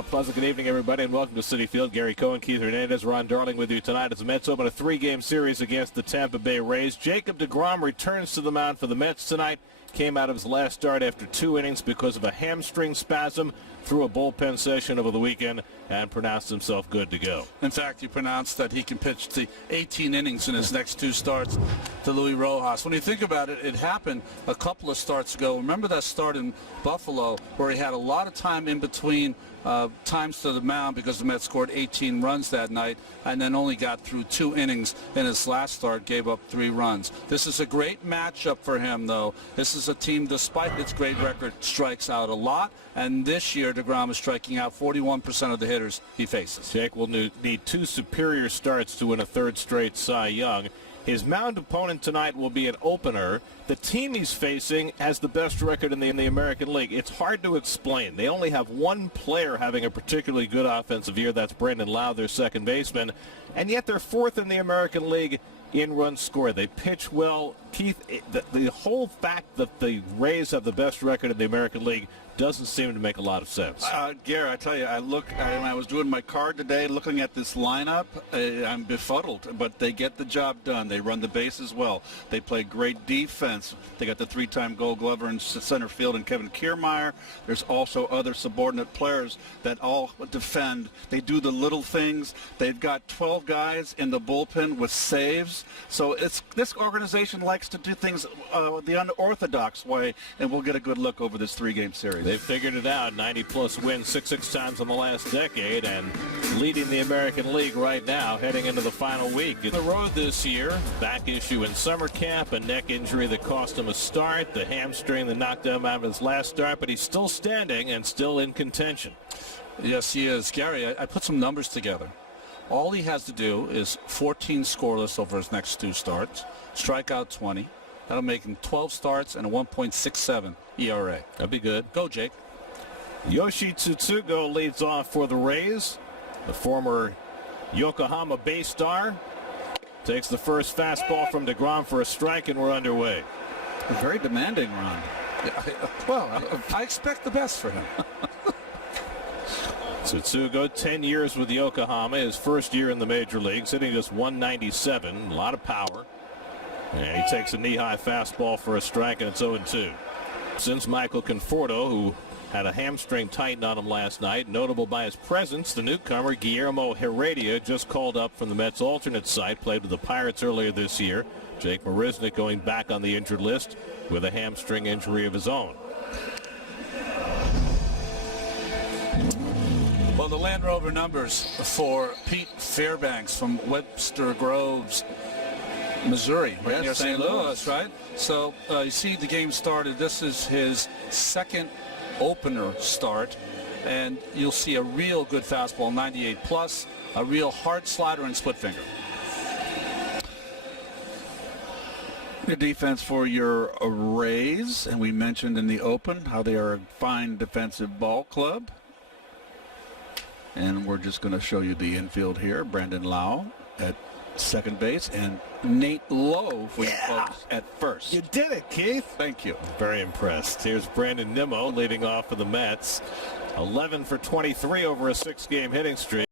a pleasant good evening, everybody, and welcome to Citi Field. Gary Cohen, Keith Hernandez, Ron Darling with you tonight as the Mets open a 3-game series against the Tampa Bay Rays. Jacob deGrom returns to the mound for the Mets tonight. Came out of his last start after 2 innings because of a hamstring spasm. Threw a bullpen session over the weekend and pronounced himself good to go. In fact, he pronounced that he can pitch the 18 innings in his next 2 starts to Luis Rojas. When you think about it, it happened a couple of starts ago. Remember that start in Buffalo where he had a lot of time in between times to the mound because the Mets scored 18 runs that night and then only got through 2 innings in his last start, gave up 3 runs. This is a great matchup for him, though. This is a team, despite its great record, strikes out a lot, and this year deGrom is striking out 41% of the hitters he faces. Jake will need 2 superior starts to win a 3rd straight Cy Young. His mound opponent tonight will be an opener. The team he's facing has the best record in the American League. It's hard to explain. They only have 1 player having a particularly good offensive year. That's Brandon Lowe, their second baseman. And yet they're 4th in the American League in runs scored. They pitch well. Keith, the whole fact that the Rays have the best record in the American League doesn't seem to make a lot of sense. Gary, I tell you, when I was doing my card today, looking at this lineup, I'm befuddled, but they get the job done. They run the bases well. They play great defense. They got the 3-time Gold Glover in center field and Kevin Kiermaier. There's also other subordinate players that all defend. They do the little things. They've got 12 guys in the bullpen with saves. So this organization likes to do things the unorthodox way, and we'll get a good look over this 3-game series. They've figured it out. 90-plus wins 6 times in the last decade and leading the American League right now heading into the final week. In the road this year, back issue in summer camp, a neck injury that cost him a start, the hamstring that knocked him out of his last start, but he's still standing and still in contention. Yes, he is. Gary, I put some numbers together. All he has to do is 14 scoreless over his next 2 starts, strike out 20. That'll make him 12 starts and a 1.67 ERA. That'd be good. Go, Jake. Yoshi Tsutsugo leads off for the Rays. The former Yokohama Bay star takes the first fastball from deGrom for a strike, and we're underway. Very demanding, Ron. I expect the best for him. Tsutsugo, 10 years with Yokohama, his first year in the major leagues, hitting just 197, a lot of power. And he takes a knee-high fastball for a strike, and it's 0-2. Since Michael Conforto, who had a hamstring tightened on him last night, notable by his presence, the newcomer Guillermo Heredia just called up from the Mets' alternate site, played with the Pirates earlier this year. Jake Marisnick going back on the injured list with a hamstring injury of his own. Well, the Land Rover numbers for Pete Fairbanks from Webster Groves, Missouri, right near St. Louis, right? So you see the game started. This is his 2nd opener start, and you'll see a real good fastball, 98 plus, a real hard slider and split finger. Good defense for your Rays, and we mentioned in the open how they are a fine defensive ball club. And we're just going to show you the infield here. Brandon Lowe at second base and Nate Lowe for you folks at first. You did it, Keith. Thank you. Very impressed. Here's Brandon Nimmo leading off for the Mets. 11 for 23 over a 6-game hitting streak.